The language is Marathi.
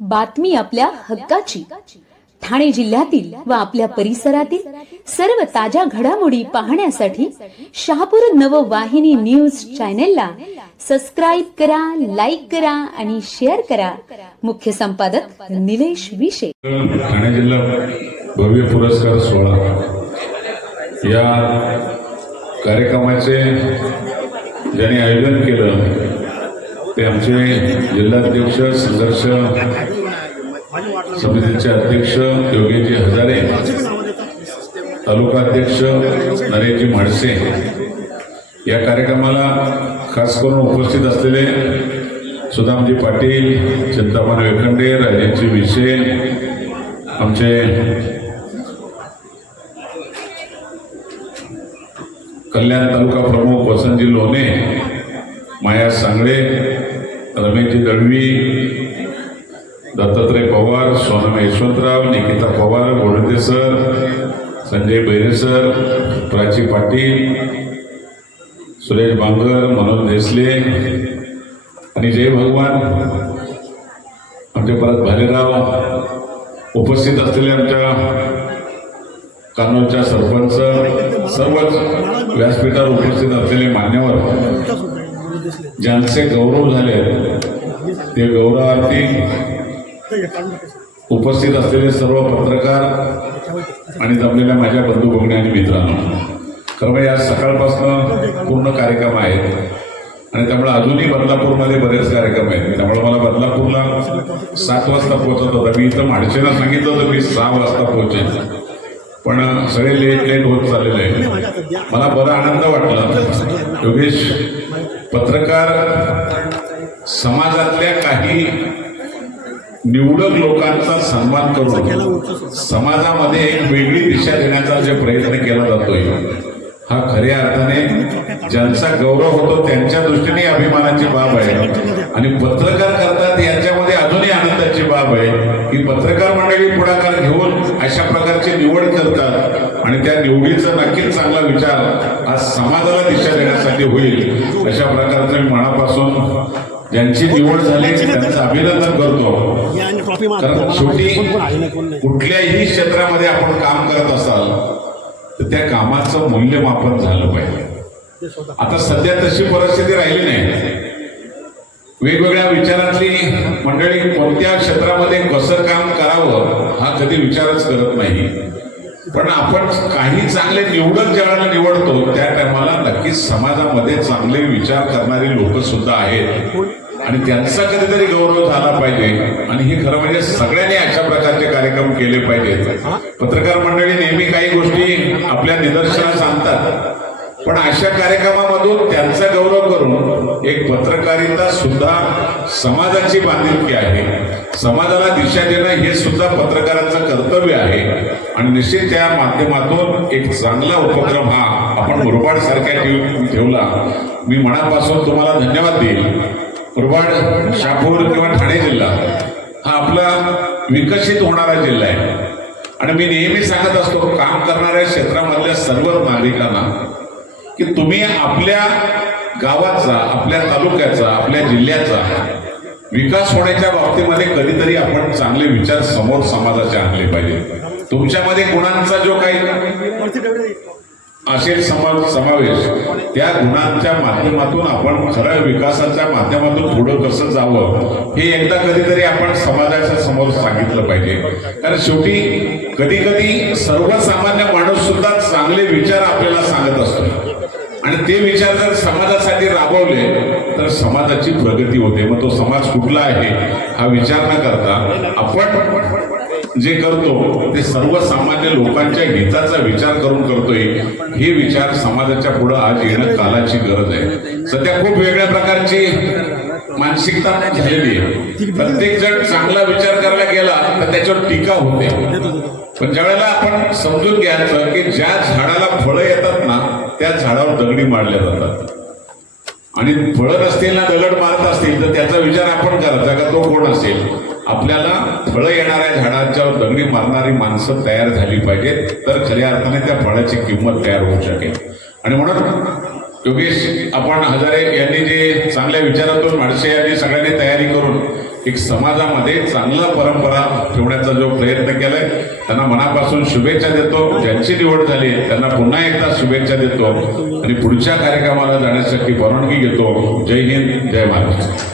बातमी आपल्या हक्काची. ठाणे जिल्ह्यातील व आपल्या परिसरातील सर्व ताज्या घडामोडी पाहण्यासाठी शहापूर नववाहिनी न्यूज चॅनेलला सबस्क्राईब करा लाईक करा आणि शेअर करा. मुख्य संपादक निलेश विशे. ठाणे जिल्हा भव्य पुरस्कार सोहळा. या कार्यक्रमाचे ज्यांनी आयोजन केलं ते आमचे जिल्हाध्यक्ष संघर्ष समितीचे अध्यक्ष योगेजी हजारे तालुकाध्यक्ष नरेशजी म्हाडसे या कार्यक्रमाला खास करून उपस्थित असलेले सुदामजी पाटील चिंतामण वेखंडे राजेंची विषय आमचे कल्याण तालुका प्रमुख वसंतजी लोणे माया सांगळे रमेशजी दळवी दत्तात्रय पवार सोनम यशवंतराव निकिता पवार गोडते सर संजय बैरे सर प्राची पाटील सुरेश बांगर मनोज देसले आणि जय भगवान. आमचे परत भालेराव उपस्थित असलेले आमच्या कानोलच्या सरपंच सर्वच व्यासपीठावर उपस्थित असलेले मान्यवर. ज्यांचे गौरव झाले ते गौरवार्थी उपस्थित असलेले सर्व पत्रकार आणि जमलेल्या माझ्या बंधू भगिनी आणि मित्रांनो खरं म्हणजे आज सकाळपासून पूर्ण कार्यक्रम आहेत. आणि त्यामुळे अजूनही बदलापूरमध्ये बरेच कार्यक्रम आहेत. त्यामुळे मला बदलापूरला सात वाजता पोहोचत होता. मी इथं माडशेला सांगितलं होतं मी सहा वाजता पोहोचेन. पण सगळे लेट लेट होत चाललेले आहे मला बरा आनंद वाटला. योगेश पत्रकार समाजातल्या काही निवडक लोकांचा सन्मान करून समाजामध्ये एक वेगळी दिशा देण्याचा जे प्रयत्न केला जातोय हा खऱ्या अर्थाने ज्यांचा गौरव होतो त्यांच्या दृष्टीने अभिमानाची बाब आहे. आणि पत्रकार करतात यांच्यामध्ये अजूनही आनंदाची बाब आहे. की पत्रकार मंडळी पुढाकार घेऊन अशा प्रकारची निवड करतात आणि त्या निवडीचा नक्कीच चांगला विचार आज समाजाला दिशा देण्यासाठी होईल अशा प्रकारचं मी मनापासून ज्यांची निवड झाली त्यांचं अभिनंदन करतो. कारण शेवटी कुठल्याही क्षेत्रामध्ये आपण काम करत असाल तर त्या कामाचं मूल्यमापन झालं पाहिजे. आता सध्या तशी परिस्थिती राहिली नाही. वेगवेगळ्या विचारातली मंडळी कोणत्या क्षेत्रामध्ये कसं काम कधी विचारच करत नाही. पण आपण काही चांगले निवडक ज्यावेळेला निवडतो त्या टायमाला नक्कीच समाजामध्ये चांगले विचार करणारी लोक सुद्धा आहेत. आणि त्यांचा कधीतरी गौरव झाला पाहिजे. आणि हे खरं म्हणजे सगळ्यांनी अशा प्रकारचे कार्यक्रम केले पाहिजेत. पत्रकार मंडळी नेहमी काही गोष्टी आपल्या निदर्शनास आणतात. पण अशा कार्यक्रमामधून त्यांचा गौरव करून एक पत्रकारिता सुद्धा समाजाची बांधिलकी आहे. समाजाला दिशा देणं हे सुद्धा पत्रकारांचं कर्तव्य आहे. आणि निश्चित त्या माध्यमातून एक चांगला उपक्रम हा आपण मुरबाड सारख्या ठेवला. मी मनापासून तुम्हाला धन्यवाद देईल. मुरबाड शापूर किंवा ठाणे जिल्हा हा आपला विकसित होणारा जिल्हा आहे. आणि मी नेहमी सांगत असतो काम करणाऱ्या क्षेत्रामधल्या सर्व नागरिकांना की तुम्ही आपल्या गावाचा आपल्या तालुक्याचा आपल्या जिल्ह्याचा विकास होण्याच्या बाबतीमध्ये कधीतरी आपण चांगले विचार समोर समाजाचे आणले पाहिजे. तुमच्यामध्ये गुणांचा जो काही असेल समा समावेश त्या गुणांच्या माध्यमातून आपण खऱ्या विकासाच्या माध्यमातून पुढं कसं जावं हे एकदा कधीतरी आपण समाजाच्या समोर सांगितलं पाहिजे. कारण शेवटी कधी कधी सर्वसामान्य माणूस सुद्धा चांगले विचार आपल्याला ते विचार जर समाजासाठी राबवले तर समाजाची प्रगती होते. मग तो समाज कुठला आहे हा विचार न करता आपण जे करतो ते सर्वसामान्य लोकांच्या हिताचा विचार करून करतोय. हे विचार समाजाच्या पुढे आज येणं कालाची गरज आहे. सध्या खूप वेगळ्या प्रकारची मानसिकता झालेली आहे. प्रत्येक जण चांगला विचार करायला गेला तर त्याच्यावर टीका होते. पण ज्यावेळेला आपण समजून घ्यायचं की ज्या झाडाला फळं येतात त्या झाडावर दगडी मारल्या जातात. आणि फळं नसतील ना दगड मारत असतील तर त्याचा विचार आपण करायचा का तो कोण असेल? आपल्याला फळं येणाऱ्या झाडांच्या दगडी मारणारी माणसं तयार झाली पाहिजेत तर खऱ्या अर्थाने त्या फळाची किंमत तयार होऊ शकेल. आणि म्हणून योगेश आपण हजारे यांनी जे चांगल्या विचारातून माणसे यांनी सगळ्यांनी तयारी करून एक समाजामध्ये चांगला परंपरा ठेवण्याचा जो प्रयत्न केलाय त्यांना मनापासून शुभेच्छा देतो. ज्यांची निवड झाली त्यांना पुन्हा एकदा शुभेच्छा देतो. आणि पुढच्या कार्यक्रमाला जाण्यासाठी परवानगी घेतो. जय हिंद जय महाराष्ट्र.